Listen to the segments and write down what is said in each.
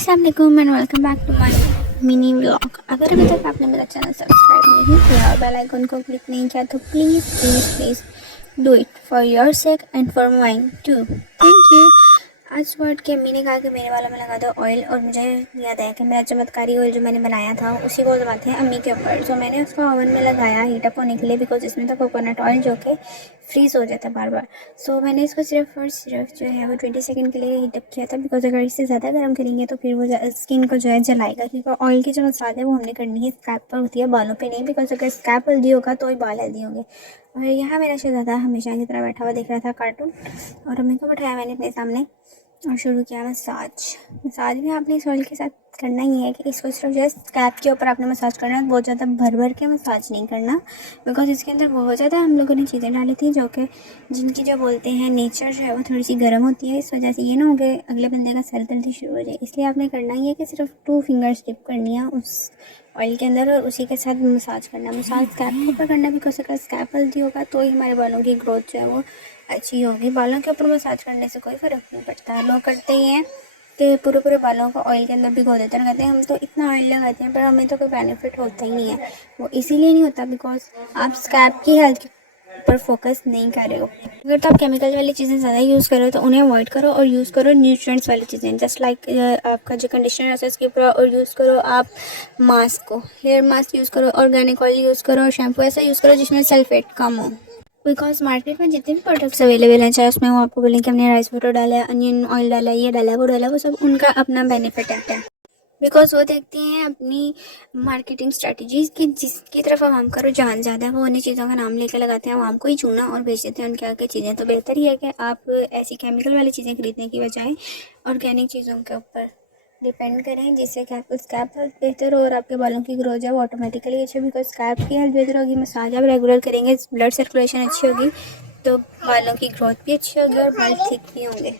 अस्सलाम वालेकुम and welcome back to my mini vlog. अगर अभी तक आपने मेरा चैनल सब्सक्राइब नहीं किया और बेल आइकन को क्लिक नहीं किया तो please please please do it for your sake and for mine too. Thank you. आज वर्ड के अम्मी ने कहा कि मेरे वालों में लगा दो ऑयल, और मुझे याद आया कि मेरा चमत्कारी ऑयल जो मैंने बनाया था उसी को लगाते हैं अम्मी के ऊपर। तो मैंने उसको ओवन में लगाया हीटअप होने के लिए, बिकॉज इसमें था कोकोनट ऑयल जो कि फ्रीज़ हो जाता है बार बार। सो मैंने इसको सिर्फ और सिर्फ जो है वो 20 सेकंड के लिए हीटअप किया था, बिकॉज अगर इससे ज़्यादा गर्म करेंगे तो फिर वो स्किन को जो है जलाएगा, क्योंकि ऑयल की जो मसाज है वो हमने करनी है स्कैल्प पर होती है, बालों पे नहीं। बिकॉज अगर स्कैल्प हेल्दी होगा तो ही बाल हेल्दी होंगे। और यहाँ मेरा शहज़ादा हमेशा की तरह बैठा हुआ दिख रहा था कार्टून, और अम्मी को बैठाया मैंने अपने सामने और शुरू किया मसाज। मसाज भी आपने इस ऑयल के साथ करना ही है कि इसको सिर्फ जो है स्कैल्प के ऊपर आपने मसाज करना है, बहुत ज़्यादा भर भर के मसाज नहीं करना, बिकॉज इसके अंदर बहुत ज़्यादा हम लोगों ने चीज़ें डाली थी जो कि जिनकी जो बोलते हैं नेचर जो है वो थोड़ी सी गर्म होती है। इस वजह से ये ना हो कि अगले बंदे का सर दर्द शुरू हो जाए, इसलिए आपने करना ही है कि सिर्फ 2 फिंगर्स डिप करनी है उस ऑयल के अंदर और उसी के साथ मसाज करना। मसाज स्कैल्प के ऊपर करना, बिकॉज अगर स्कैल्प हेल्दी होगा तो ही हमारे बालों की ग्रोथ जो है वो अच्छी होगी। बालों के ऊपर मसाज करने से कोई फ़र्क नहीं पड़ता। लोग करते ही हैं कि पूरे पूरे बालों को ऑयल के अंदर भिगो देते हैं, कहते हैं हम तो इतना ऑयल लगाते हैं पर हमें तो कोई बेनिफिट होता ही नहीं है। वो इसीलिए नहीं होता बिकॉज आप स्कैल्प की हेल्थ पर फोकस नहीं कर रहे हो। अगर तो आप केमिकल वाली चीज़ें ज़्यादा यूज़ करो तो उन्हें अवॉइड करो और यूज़ करो न्यूट्रिएंट्स वाली चीज़ें, जस्ट लाइक आपका जो कंडीशनर है उसके ऊपर, और यूज़ करो आप मास्क को, हेयर मास्क यूज़ करो, ऑर्गेनिक ऑयल यूज़ करो, और शैम्पू ऐसा यूज़ करो जिसमें सल्फेट कम हो। बिकॉज मार्केट में जितने भी प्रोडक्ट्स अवेलेबल हैं, चाहे उसमें वो आपको बोलें कि हमने राइस वाटर डाला है, अनियन ऑयल डाला है, ये डाला है, वो डाला है, वो सब उनका अपना बेनिफिट है। बिकॉज वो देखते हैं अपनी मार्केटिंग स्ट्रेटजीज़ की जिसकी तरफ आवाम का रुझान ज़्यादा है वो उन्हीं चीज़ों का नाम लेकर लगाते हैं, आवाम को ही चूना और बेच देते हैं उनके आगे चीज़ें। तो बेहतर ही है कि आप ऐसी केमिकल वाली चीज़ें खरीदने की बजाय ऑर्गेनिक चीज़ों के ऊपर डिपेंड करें, जिससे कि आपको स्कैल्प हेल्थ बेहतर हो और आपके बालों की ग्रोथ है वो ऑटोमेटिकली अच्छी, बिकॉज स्कैल्प की हेल्थ बेहतर होगी, मसाज आप रेगुलर करेंगे, ब्लड सर्कुलेशन अच्छी होगी तो बालों की ग्रोथ भी अच्छी होगी और बाल थिक भी होंगे।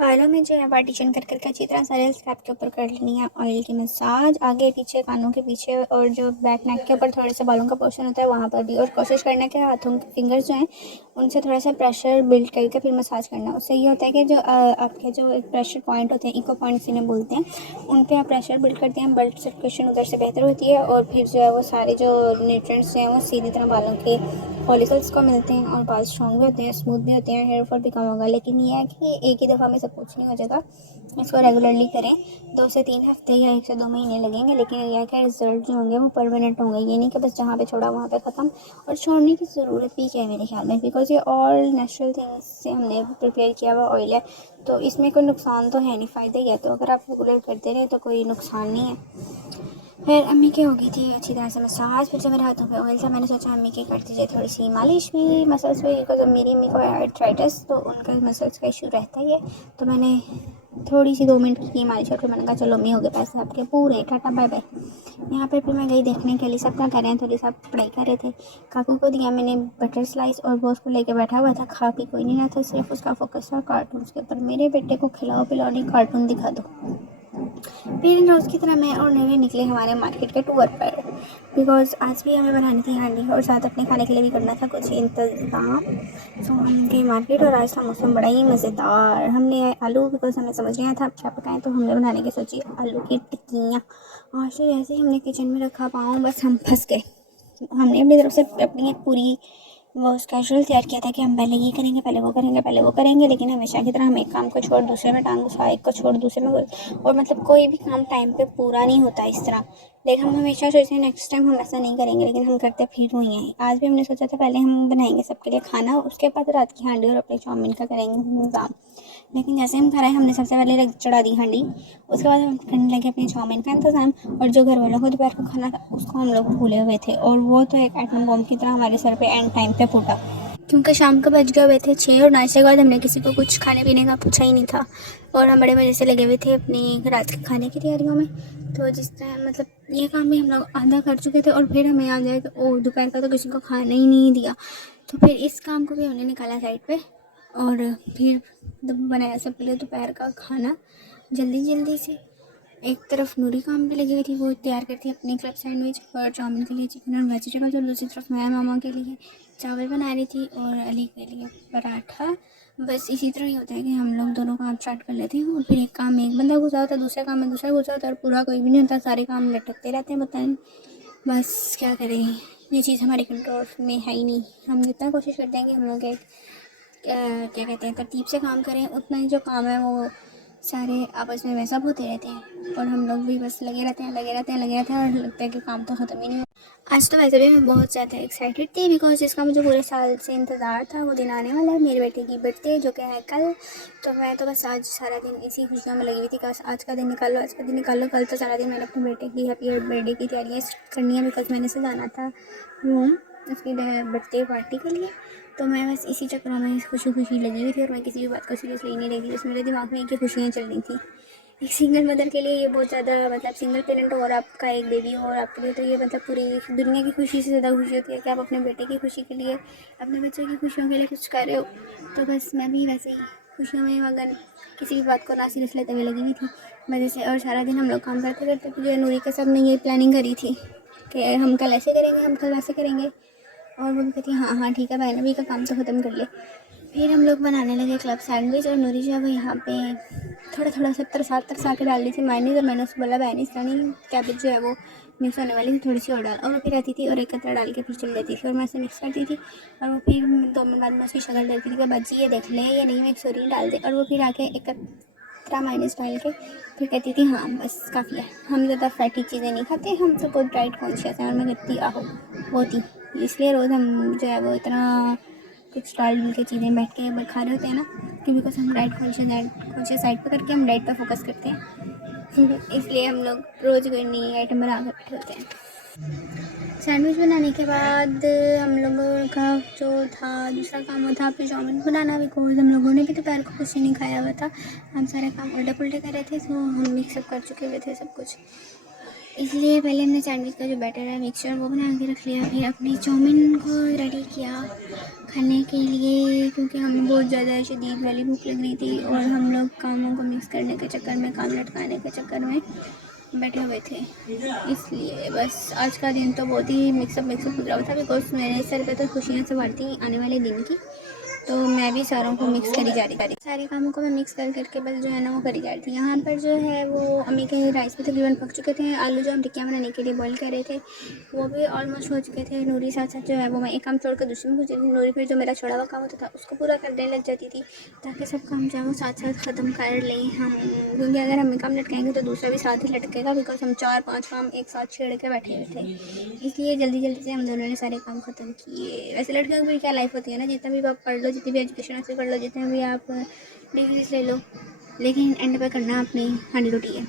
बालों में जो है पार्टीशन कर करके अच्छी तरह सारे स्कैल्प के ऊपर कर लेनी है ऑयल की मसाज, आगे पीछे, कानों के पीछे, और जो बैक नेक के ऊपर थोड़े से बालों का पोर्शन होता है वहाँ पर भी। और कोशिश करना कि हाथों के फिंगर्स जो हैं उनसे थोड़ा सा प्रेशर बिल्ड करके फिर मसाज करना। उससे ये होता है कि जो आपके जो एक प्रेशर पॉइंट होते हैं, इको पॉइंट्स इन्हें बोलते हैं, उन पर आप प्रेशर बिल्ड करते हैं, ब्लड सर्कुलेशन उधर से बेहतर होती है, और फिर जो है वो सारे जो न्यूट्रिएंट्स हैं वो सीधी तरह बालों के फॉलिकल्स को मिलते हैं और बाल स्ट्रॉन्ग भी होते हैं, स्मूथ भी होते हैं, हेयर फॉल भी कम होगा। लेकिन ये है कि एक ही दफ़ा में सब कुछ नहीं हो जाता, इसको रेगुलरली करें। 2 से 3 हफ्ते या 1 से 2 महीने लगेंगे, लेकिन यह है कि रिजल्ट जो होंगे वो परमानेंट होंगे। ये नहीं कि बस जहाँ पे छोड़ा वहाँ पे ख़त्म, और छोड़ने की ज़रूरत भी है मेरे ख्याल में, बिकॉज ये ऑल नेचुरल थिंग्स से हमने प्रिपेयर किया हुआ ऑयल है, तो इसमें कोई नुकसान तो है नहीं, फ़ायदा ही है। तो अगर आप रेगुलर करते रहे तो कोई नुकसान नहीं है। फिर अम्मी की हो गई थी अच्छी तरह से मसाज। फिर जब मेरे हाथों पे ऑयल था मैंने सोचा अम्मी की कर दीजिए थोड़ी सी मालिश भी मसल्स पे, बिकॉज मेरी अम्मी को आर्थराइटिस, तो उनका मसल्स का इशू रहता ही है। तो मैंने थोड़ी सी 2 मिनट की मालिश, और फिर मैंने कहा चलो अम्मी हो गए पैसे आपके पूरे, टाटा बाय बाय। यहाँ पर फिर मैं गई देखने के लिए सब क्या कर रहे हैं, थोड़ी सा पढ़ाई कर रहे थे। काकू को दिया मैंने बटर स्लाइस और वो उसको लेके बैठा हुआ था, खा पी कोई नहीं रहा था, सिर्फ उसका फोकस था कार्टून के ऊपर। मेरे बेटे को खिलाओ पिलाओ नहीं, कार्टून दिखा दो। फिर रोज़ की तरह मैं और नवे निकले हमारे मार्केट के टूर पर, बिकॉज आज भी हमें बनानी थी हांडी और साथ अपने खाने के लिए भी करना था कुछ इंतज़ाम। सो हम गए मार्केट और आज था मौसम बड़ा ही मज़ेदार। हमने आलू, बिकॉज हमें समझ नहीं आया था अब क्या पकाएं, तो हमने बनाने की सोची आलू की टिक्कियाँ। आज तो जैसे ही हमने किचन में रखा पाँव बस हम फंस गए। हमने अपनी तरफ से अपनी एक पूरी वो स्केड्यूल तैयार किया था कि हम पहले ये करेंगे, पहले वो करेंगे, पहले वो करेंगे, लेकिन हमेशा की तरह हम एक काम को छोड़ दूसरे में टांग घुसा, एक को छोड़ दूसरे में और मतलब कोई भी काम टाइम पे पूरा नहीं होता इस तरह। लेकिन हम हमेशा सोचते हैं नेक्स्ट टाइम हम ऐसा नहीं करेंगे, लेकिन हम करते फिर वही हैं। आज भी हमने सोचा था पहले हम बनाएंगे सबके लिए खाना, उसके बाद रात की हांडी और अपने चाउमीन का करेंगे इंतज़ाम। लेकिन जैसे हम खाना है हमने सबसे पहले चढ़ा दी हांडी, उसके बाद हम करने लगे अपने चाउमीन का इंतज़ाम, और जो घर वालों को दोपहर को खाना था उसको हम लोग भूले हुए थे, और वो तो एक एटम बॉम्ब की तरह हमारे सर पे एंड टाइम पे फूटा, क्योंकि शाम को बज गए हुए थे 6 और नाश्ते के बाद हमने किसी को कुछ खाने पीने का पूछा ही नहीं था, और हम बड़े मज़े से लगे हुए थे अपनी रात के खाने की तैयारियों में। तो जिस तरह मतलब ये काम भी हम लोग आधा कर चुके थे, और फिर हमें याद आया कि ओ दोपहर का तो किसी को खाना ही नहीं दिया। तो फिर इस काम को भी हमने निकाला साइड पे, और फिर बनाया सबके लिए दोपहर का खाना जल्दी जल्दी से। एक तरफ नूरी काम पे लगी हुई थी, वो तैयार करती है अपनी क्लब सैंडविच, और चाउमीन के लिए चिकन और वेजिटेबल, और दूसरी तरफ मैं मामा के लिए चावल बना रही थी और अली के लिए पराठा, बस इसी तरह ही होता है कि हम लोग दोनों काम स्टार्ट कर लेते हैं और फिर एक काम में एक बंदा घुसा होता है, दूसरे काम में दूसरा घुसा होता है और पूरा कोई भी नहीं होता, सारे काम लटकते रहते हैं। पता नहीं बस क्या करें, ये चीज़ हमारे कंट्रोल में है ही नहीं। हम जितना कोशिश करते हैं कि हम लोग एक क्या कहते हैं तरतीब से काम करें, उतना ही जो काम है वो सारे आपस में वैसा होते रहते हैं और हम लोग भी बस लगे रहते हैं और लगता है कि काम तो ख़त्म ही नहीं हुआ। आज तो वैसे भी मैं बहुत ज़्यादा एक्साइटेड थी बिकॉज जिसका मुझे पूरे साल से इंतज़ार था वो दिन आने वाला है, मेरे बेटे की बर्थडे जो कि है कल। तो मैं तो बस आज सारा दिन इसी खुशियों में लगी हुई थी कि आज का दिन निकाल लो। कल तो सारा दिन मैंने अपने बेटे की हैप्पी बर्थडे की तैयारियाँ करनी है बिकॉज मैंने से जाना था रूम उसकी बर्थडे पार्टी के लिए। तो मैं बस इसी चक्करों में खुशी लगी हुई थी और मैं किसी भी बात को सीरियसली नहीं लगी। बस मेरे दिमाग में एक ही खुशियाँ चल रही थी। एक सिंगल मदर के लिए ये बहुत ज़्यादा मतलब सिंगल पेरेंट और आपका एक बेबी हो और आपके लिए तो ये मतलब पूरी दुनिया की खुशी से ज़्यादा खुशी होती है कि आप अपने बेटे की खुशी के लिए, अपने बच्चों की खुशियों के लिए कुछ कर रहे हो। तो बस मैं भी वैसे ही खुशियों में मगन किसी भी बात को ना सीरियस लेते हुए लगी हुई थी वजह से। और सारा दिन हम लोग काम करते करते जो नूरी के साथ मैं ये प्लानिंग करी थी कि हम कल ऐसे करेंगे, हम कल वैसे करेंगे। और वो भी कहती है हाँ ठीक है बहन, अभी का काम तो ख़त्म कर ले। फिर हम लोग बनाने लगे क्लब सैंडविच और नूरी जो है वो यहाँ पे थोड़ा 70 सा के डाल दी थी मायनीस। और मैंने उसको बोला बहन इस तरह कैबेज जो है वो मिक्स होने वाली थी, थोड़ी सी और डाल। और वो फिर रहती थी और एक कतरा डाल के फिर चल देती थी और मैं इसे मिक्स करती थी। और वो फिर 2 मिनट बाद मैं उसकी शक्ल देखती थी कि बच्ची ये देख ले ये नहीं मिक्स हो रही, डाल दे। और वो फिर आके एक कतरा मायनीस डाल के फिर कहती थी हाँ बस काफ़ी है, हम ज़्यादा फैटी चीज़ें नहीं खाते, हम तो बहुत डाइट कॉन्शियस हैं। और मैं कहती आहो होती, इसलिए रोज़ हम जो है वो इतना कुछ डाल डूल के चीज़ें बैठ के खा रहे होते हैं ना कि बिकॉज हम डाइट कॉन्शियस साइड पर करके हम डाइट पर फोकस करते हैं। इसलिए हम लोग रोज़ कोई नई आइटम बना कर बैठे होते हैं। सैंडविच बनाने के बाद हम लोगों का जो था दूसरा काम वो था फिर चाउमीन बनाना बिकॉज हम लोगों ने भी दोपहर को कुछ नहीं खाया हुआ था, हम सारे काम उल्टे पुल्टे कर रहे थे। तो हम मिक्सअप कर चुके हुए थे सब कुछ, इसलिए पहले हमने सैंडविच का जो बैटर है मिक्सचर वो बना के रख लिया। फिर अपनी चाउमीन को रेडी किया खाने के लिए क्योंकि हमें बहुत ज़्यादा शदीद वाली भूख लग रही थी और हम लोग कामों को मिक्स करने के चक्कर में, काम लटकाने के चक्कर में बैठे हुए थे। इसलिए बस आज का दिन तो बहुत ही मिक्सअप गुजरा हुआ था बिकॉज मेरे सर पे तो खुशियाँ सवार थी आने वाले दिन की। तो मैं भी सारों को मिक्स करी जा रही थी, सारे कामों को मैं मिक्स करके बस जो है ना वो करी जा रही थी। यहाँ पर जो है वो अम्मी के राइस भी तकरीबन पक चुके थे, आलू जो हम टिक्कियाँ बनाने के लिए बॉईल कर रहे थे वो भी ऑलमोस्ट हो चुके थे। नूरी साथ साथ जो है वो मैं एक काम छोड़कर दूसरे में पूछती थी, नूरी फिर जो मेरा छोड़ा हुआ काम होता था उसको पूरा करने लग जाती थी ताकि सब काम जो है वो साथ साथ ख़त्म कर लें हम, क्योंकि अगर हम काम लटकाएंगे तो दूसरा भी साथ ही लटकेगा बिकॉज हम 4-5 काम एक साथ छेड़ के बैठे हुए थे। इसलिए जल्दी जल्दी से हम दोनों ने सारे काम ख़त्म किए। वैसे लड़कियों की भी क्या लाइफ होती है ना, जितना भी आप पढ़ लो, जितनी भी एजुकेशन हासिल कर लो, जितने भी आप डिग्रीज ले लो, लेकिन एंड पे करना अपनी हांडी रोटी है।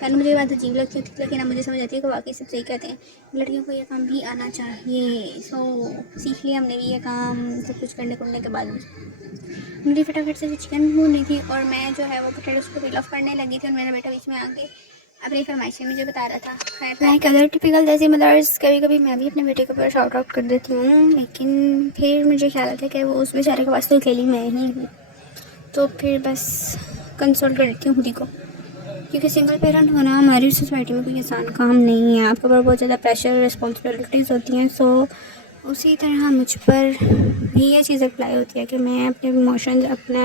पहले मुझे ये बात अजीब लगती थी लेकिन अब मुझे समझ आती है कि वाकई सब सही कहते हैं, लड़कियों को ये काम भी आना चाहिए। सो सीख लिया हमने भी ये काम सब कुछ करने के बाद। मुझे फटाफट से चिकन भूननी थी और मैं जो है वो पोटैटोस को पील ऑफ करने लगी थी और मेरा बेटा बीच में आके अपनी फरमाइशें मुझे बता रहा था। खैर लाइक अदर टिपिकल जैसी मदर्स कभी कभी मैं भी अपने बेटे के ऊपर शॉर्ट आउट कर देती हूँ, लेकिन फिर मुझे ख्याल आता है कि वो उस बेचारे के पास तो अकेली मैं ही हूँ, तो फिर बस कंसोल कर लेती हूँ खुद ही को, क्योंकि सिंगल पेरेंट होना हमारी सोसाइटी में कोई आसान काम नहीं है। आपके ऊपर बहुत ज़्यादा प्रेशर रिस्पॉन्सिबिलिटीज़ होती हैं। सो उसी तरह मुझ पर भी ये चीज़ अप्लाई होती है कि मैं अपने इमोशंस, अपना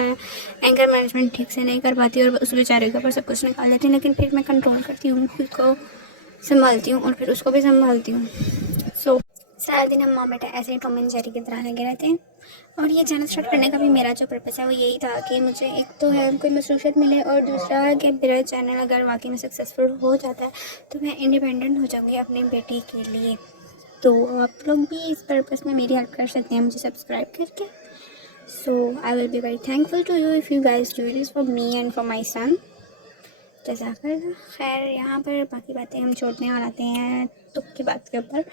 एंगर मैनेजमेंट ठीक से नहीं कर पाती और उस बेचारे के ऊपर सब कुछ निकाल देती हूँ, लेकिन फिर मैं कंट्रोल करती हूँ, खुद को संभालती हूँ और फिर उसको भी संभालती हूँ। सो सारा दिन हम माँ बेटा ऐसे ही टॉम एंड जेरी की तरह लगे रहते हैं। और ये चैनल स्टार्ट करने का भी मेरा जो पर्पस है वो यही था कि मुझे एक तो है कोई मसरूफियत मिले और दूसरा है कि मेरा चैनल अगर वाकई में सक्सेसफुल हो जाता है तो मैं इंडिपेंडेंट हो जाऊँगी अपने बेटे के लिए। तो आप लोग भी इस पर्पस में मेरी हेल्प कर सकते हैं मुझे सब्सक्राइब करके। So I will be very thankful to you if you guys do this for me and for my son. जज़ाकल्लाह। खैर यहाँ पर बाकी बातें हम छोड़ने और आते हैं तुक की बात के ऊपर।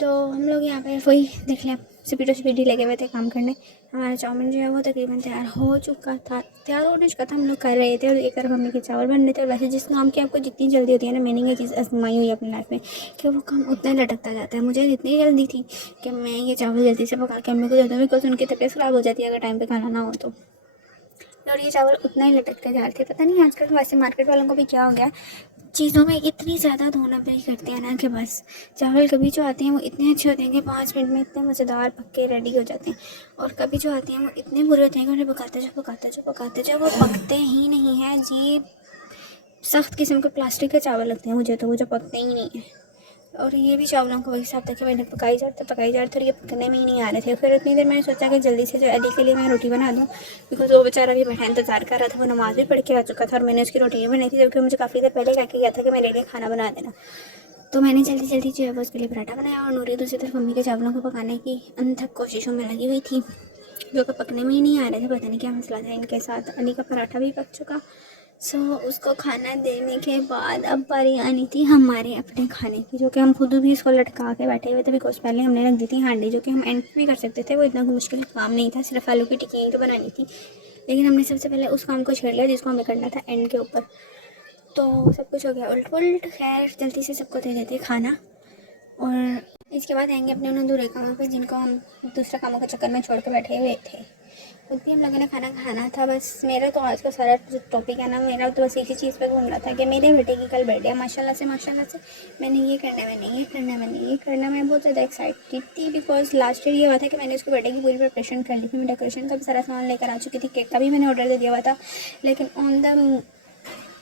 तो हम लोग यहाँ पे वही देख लें स्पीडी लगे हुए थे काम करने। हमारा चाउमीन जो है वो तकरीबन तैयार हो चुका था, तैयार होने चुका था, हम लोग कर रहे थे और एक तरफ मम्मी के चावल बन रहे थे। और वैसे जिस काम की आपको जितनी जल्दी होती है ना, मैंने ये चीज़ आजमाई हुई है अपनी लाइफ में कि वो काम उतना ही लटकता जाता है। मुझे इतनी जल्दी थी कि मैं ये चावल जल्दी से पका के अम्मी को देता हूँ बिकॉज उनकी तबीयत ख़राब हो जाती है अगर टाइम पर खाना ना हो तो। और ये चावल उतना ही लटकते जा रहे थे। पता नहीं आजकल वैसे मार्केट वालों को भी क्या हो गया, चीज़ों में इतनी ज़्यादा धोनापरी करते हैं ना कि बस चावल कभी जो आते हैं वो इतने अच्छे होते हैं कि 5 मिनट में इतने मज़ेदार पक्के रेडी हो जाते हैं, और कभी जो आते हैं वो इतने बुरे होते हैं कि उन्हें पकाते जाओ वो पकते ही नहीं हैं जी। सख्त किस्म के प्लास्टिक के चावल लगते हैं मुझे तो, वो जो पकते ही नहीं है। और ये भी चावलों का वही हिसाब था कि मैंने पकाई जा रहे थे और ये पकने में ही नहीं आ रहे थे। फिर इतनी देर मैंने सोचा कि जल्दी से जो अली के लिए मैं रोटी बना दूँ, बिकॉज वो बेचारा भी बैठा इंतज़ार कर रहा था, वो नमाज़ भी पढ़ के आ चुका था और मैंने उसकी रोटी भी बनाई थी, जबकि मुझे काफ़ी देर पहले कह के गया था कि मेरे लिए खाना बना देना। तो मैंने जल्दी जल्दी जो है वो उसके लिए पराठा बनाया, और नूरी दूसरी तरफ मम्मी के चावलों को पकाने की अनथक कोशिशों में लगी हुई थी, जो कि पकने में ही नहीं आ रहे थे। पता नहीं क्या मसला था इनके साथ। अली का पराठा भी पक चुका। उसको खाना देने के बाद अब बारी आनी थी हमारे अपने खाने की, जो कि हम खुद भी इसको लटका के बैठे हुए थे, बिकॉज पहले हमने रख दी थी हांडी, जो कि हम एंड भी कर सकते थे। वो इतना मुश्किल काम नहीं था, सिर्फ आलू की टिक्की तो बनानी थी, लेकिन हमने सबसे पहले उस काम को छेड़ लिया जिसको हमें करना था एंड के ऊपर। तो सब कुछ हो गया उल्ट पुल्ट। खैर जल्दी से सबको दे देते खाना, और इसके बाद आएंगे अपने उन अधूरे कामों पे जिनको हम दूसरे कामों के चक्कर में छोड़ के बैठे हुए थे। खुद भी हम लोगों ने खाना खाना था। बस मेरा तो आज का सारा जो टॉपिक है ना, मेरा तो बस इसी चीज़ पे घूम रहा था कि मेरे बेटे की कल बर्थडे है। माशाल्लाह से मैंने ये करना, मैं बहुत ज़्यादा एक्साइटेड थी, बिकॉज लास्ट ईयर ये हुआ था कि मैंने उसके बर्थडे की पूरी प्रिपरेशन कर ली थी। मैं डेकोरेशन का भी सारा सामान लेकर आ चुकी थी, केक का भी मैंने ऑर्डर दे दिया हुआ था, लेकिन on the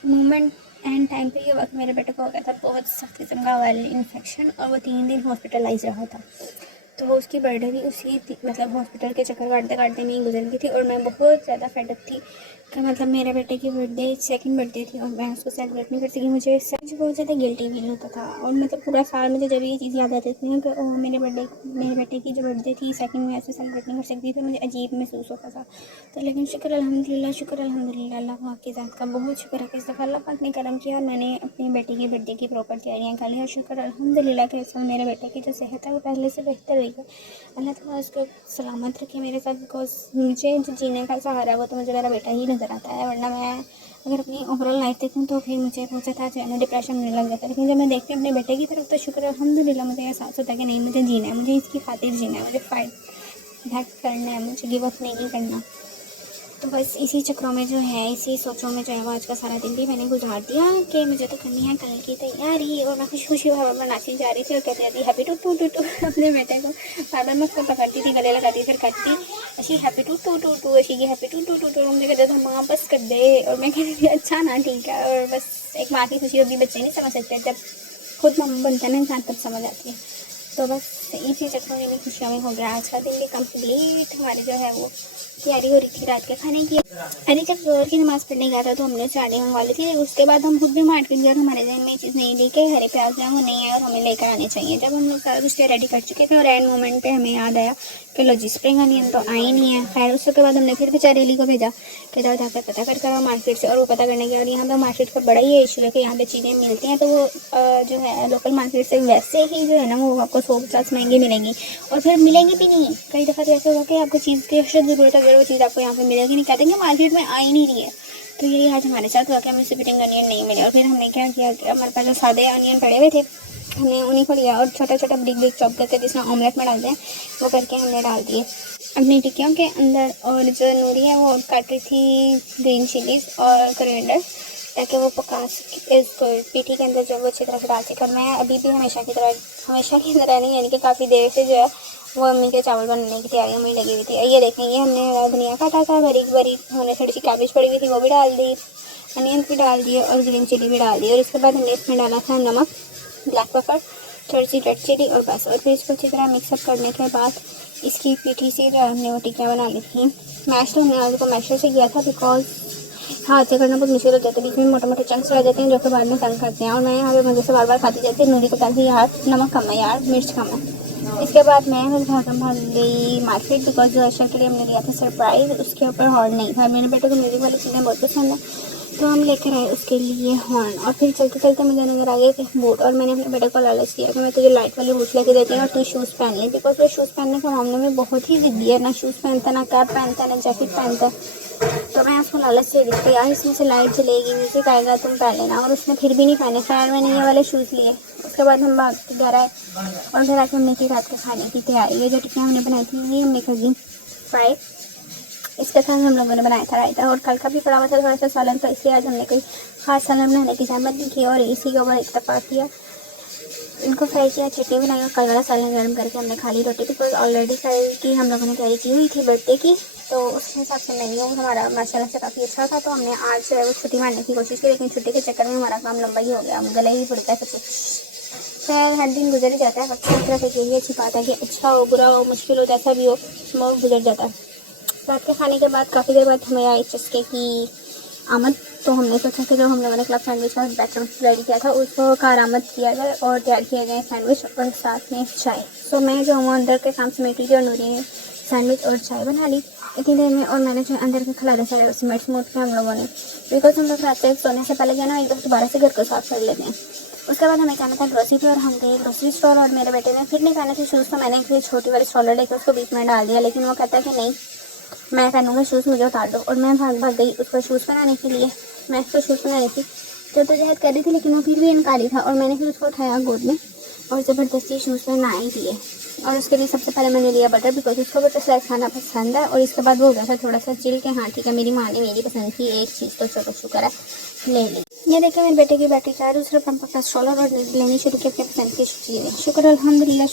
moment and time पे ये वक्त मेरे बेटे को हो गया था बहुत सख्त किस्म का वायरल इन्फेक्शन, और वो 3 दिन हॉस्पिटलाइज रहा था। तो वो उसकी बर्थडे भी उसी मतलब हॉस्पिटल के चक्कर काटते काटते में ही गुजर गई थी, और मैं बहुत ज़्यादा फेडअप थी कि मतलब मेरे बेटे की बर्थडे सेकंड बर्थडे थी और मैं उसको सेलिब्रेट नहीं कर सकी। मुझे सच बहुत ज़्यादा गिल्टी फील होता था, और मतलब पूरा साल मुझे जब ये चीज़ याद आती थी कि मेरे बेटे की जो बर्थडे थी सेकंड में ऐसे सेलिब्रेट नहीं कर सकती, तो मुझे अजीब महसूस होता था। तो लेकिन शुक्र अल्हम्दुलिल्लाह अल्लाह पाक की ज़ात का बहुत शुक्र है कि इस दफ़ा अल्लाह पाक ने करम किया और मैंने अपनी बेटी की बर्थडे की प्रॉपर तैयारियाँ कर ली। और शुक्र अल्हम्दुलिल्लाह कि इस मेरे बेटे की जो सेहत है वो पहले से बेहतर हुई है। अल्लाह ताला उसको सलामत रखे मेरे साथ, बिकॉज मुझे जो जीने का सहारा है वो तो मुझे मेरा बेटा ही नज़र आता है। वरना मैं अगर अपनी ओवरऑल लाइफ देखूँ तो फिर मुझे बहुत ज़्यादा जो है ना डिप्रेशन होने लग जाता है। लेकिन जब मैं देखती हूँ अपने बेटे की तरफ तो शुक्र अल्हम्दुलिल्लाह मुझे एहसास होता है कि नहीं, मुझे जीना है, मुझे इसकी खातिर जीना है, मुझे फाइट बैक करना है, मुझे गिव अप नहीं करना। तो बस इसी चक्रों में जो है, इसी सोचों में जो है वो आज का सारा दिन भी मैंने गुजार दिया कि मुझे तो करनी है कल की तैयारी। और मैं खुशी खुशी हवा में नाचती जा रही थी और कहती जाती हैप्पी टू टू टू टू अपने बेटे को। बार बार मैं उसको पकड़ती थी, गले लगाती, फिर कहती अच्छी हैप्पी टू टू टू टू, अच्छी की हैप्पी टू टू टू टू। मुझे कहते थे माँ बस कर दे, और मैं कहती थी अच्छा ना ठीक है। और बस एक माँ की खुशी होती, बच्चे नहीं समझ सकते, जब खुद माँ बनता है ना इंसान तब समझ आती है। तो बस इसी चक्रों में खुशियों में हो गया आज का दिन भी कंप्लीट। हमारी जो है वो तैयारी हो रही थी रात के खाने की। अरे जब जोहर की नमाज़ पढ़ने गया था तो हमने चाय मंगवा ली थी। उसके बाद हम खुद भी मार्केट गए, हमारे जहन में चीज़ नहीं ली कि हरे प्याज जो है वो नहीं है और हमें लेकर आने चाहिए। जब हम लोग सारा कुछ रेडी कर चुके थे और एंड मोमेंट पे हमें याद आया कि लो जी स्प्रिंग अनियन तो आए नहीं है। खैर उसके बाद हमने फिर बेचारे अली को भेजा कि जाओ जाकर पता कर आओ मार्केट से, और वो पता करने गया। और यहाँ पर मार्केट का बड़ा ही इशू है कि यहाँ पर चीज़ें मिलती हैं तो वो जो है लोकल मार्केट से वैसे ही जो है ना वो आपको 100-50 महंगी मिलेंगी, और फिर मिलेंगी भी नहीं। कई दफ़ा तो ऐसा होगा कि आपको चीज़ की अशद ज़रूरत है, अगर वो चीज़ आपको यहाँ पे मिलेगी नहीं, कहते हैं कि मार्केट में आ ही नहीं रही है। तो यही आज हमारे साथ हुआ कि हमें स्प्रिंग अनियन नहीं मिले। और फिर हमने क्या किया कि हमारे पास जो सादे अनियन पड़े हुए थे हमने उन्हीं को लिया और छोटा छोटा ब्रिक ब्रिक चॉप करके जिसमें ऑमलेट में डालते हैं वो करके हमने डाल दिए अपनी टिक्कियों के अंदर। और जो नूरी है वो काट रही थी ग्रीन चिलीज़ और कोरिएंडर ताकि वो पका सके इसको पीठी के अंदर, जब वो अच्छी तरह से डाल सके। और मैं अभी भी हमेशा की तरह नहीं, यानी कि काफ़ी देर से जो है वो अम्मी के चावल बनाने की तैयारियों में लगी हुई थी। ये देखें, ये हमने धनिया काटा था बारीक बारीक, हमने थोड़ी सी कैबेज पड़ी हुई थी वो भी डाल दी, अनियन भी डाल दिए और ग्रीन चिली भी डाल दी। और इसके बाद हमने इसमें डाला था नमक, ब्लैक पेपर, थोड़ी सी रेड चिली और बस। और फिर इसको अच्छी तरह मिक्सअप करने के बाद इसकी पीठी से जो हमने वो टिक्कियाँ बना ली थी। मैश तो हमने आलू को मैशर से किया था, बिकॉज हाथ से करना बहुत मुश्किल हो जाता है, बीच में मोटे मोटे चंक्स रह जाते हैं जो कि बाद में तंग करते हैं। और मैं यहाँ पे मज़े से बार बार खाती जाती हूँ। नूरी को कहती यार नमक कम है, यार मिर्च कम है। इसके बाद मैं भाग गई मार्केट, बिकॉज जो अशर के लिए हमने लिया था सरप्राइज़, उसके ऊपर हॉर्न नहीं था। मेरे बेटे को म्यूज़िक वाली चीज़ें बहुत पसंद है तो हम लेकर आए उसके लिए हॉर्न। और फिर चलते चलते मुझे नज़र आ गए कि बूट, और मैंने अपने बेटे को लालच दिया कि मैं तुझे लाइट वाले बूट लेके देती हूँ और तू शूज़ पहन ले, बिकॉज वो शूज़ पहनने के मामले में बहुत ही ज़िद्दी है, ना शूज़ पहनता, ना कैप पहनता, ना जैकेट पहनता। तो मैं उसको लालच से दी थी यार इसमें से लाइट जलेगी, म्यूज़िक आएगा, तुम पहन लेना। और उसने फिर भी नहीं पहने। खैर मैंने ये वाले शूज़ लिए। उसके बाद हम बाहर के घर आए और घर आके हमने की रात के खाने की तैयारी। ये जो टिक्कियाँ हमने बनाई थी ये हमने कर दी फ्राई। इसके साथ हम लोगों ने बनाया था रायता, और कल का भी पड़ा हुआ था थोड़ा सा सालन, तो इसलिए आज हमने कोई खास सालन बनाने की जहमत नहीं की और इसी के ऊपर इत्तेफाक किया, इनको फ्राई किया, चटनी बनाई और कल वाला सालन गर्म करके हमने खा ली रोटी, बिकॉज ऑलरेडी कल की हम लोगों ने तैयारी की हुई थी बर्थडे की, तो उसके हिसाब से मेन्यू हमारा माशाल्लाह से काफ़ी अच्छा था। तो हमने आज जो है वो छुट्टी मारने की कोशिश की, लेकिन छुट्टी के चक्कर में हमारा काम लंबा ही हो गया, हम गले ही पड़ गया सब कुछ। खैर हर दिन गुजर ही जाता है, वक्त की तरफ एक यही अच्छी बात है कि अच्छा हो बुरा हो मुश्किल हो जैसा भी हो वो गुजर जाता है। रात के खाने के बाद काफ़ी देर बाद हमें आई चस्के की आमद, तो हमने सोचा कि जो हम लोगों ने क्लब सैंडविच का बैटर रेडी किया था उसको कारआमद किया जाए और तैयार किए गए सैंडविच और साथ में चाय। तो मैं जो हूँ अंदर के काम समेट ली और नूरी ने सैंडविच और चाय बना ली इतनी देर में, और मैंने जो अंदर के खिलाने सारे सीमेंट स्मूथ के हम लोगों ने, बिकॉज हम लोग रात से सोने से पहले गए ना एक दफ़ा दोबारा से घर को साफ कर लेते हैं। उसके बाद हमें जाना था ग्रोसरी पे और हम गए ग्रोसरी स्टोर, और मेरे बेटे ने फिर नहीं पहने थे शूज़, तो मैंने एक छोटी वाली स्ट्रॉलर लेकर उसको बीच में डाल दिया, लेकिन वो कहता है कि नहीं मैं पहनूंगा शूज़, मुझे उतार दो, और मैं भाग गई उसको शूज़ पहनाने के लिए। मैं उसको शूज़ पहना रही थी, जद्दोजहद कर रही थी, लेकिन वो फिर भी इनकारी था, और मैंने फिर उसको उठाया गोद में और ज़बरदस्ती शूज़ पहना ही दिए। और उसके लिए सबसे पहले मैंने लिया बटर, बिकॉज उसको बटर स्लाइस खाना पसंद है, और इसके बाद वो हो गया था थोड़ा सा चिल के हाँ ठीक है मेरी माँ ने मेरी पसंद की एक चीज़ तो चलो शुक्र है ले ली। ये देखिए मेरे बेटे की बैटरी चार्ज, दूसरा पंप का स्ट्रॉलर और लेनी शुरू की अपने पसंद की चीज़ें। शुक्र अल्हम्दुलिल्लाह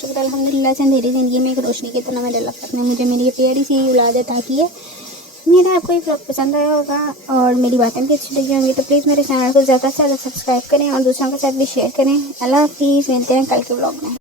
से अंधेरी ज़िंदगी में एक रोशनी की तरह मेरे अल्लाह पाक ने मुझे मेरी प्यारी सी औलाद अता की है। मेरा आपको ये व्लॉग पसंद आया होगा और मेरी बातें भी अच्छी लगी होंगी, तो प्लीज़ मेरे चैनल को ज़्यादा से ज़्यादा सब्सक्राइब करें और दूसरों के साथ भी शेयर करें। अल्लाह हाफिज़, मिलते हैं कल के व्लॉग में।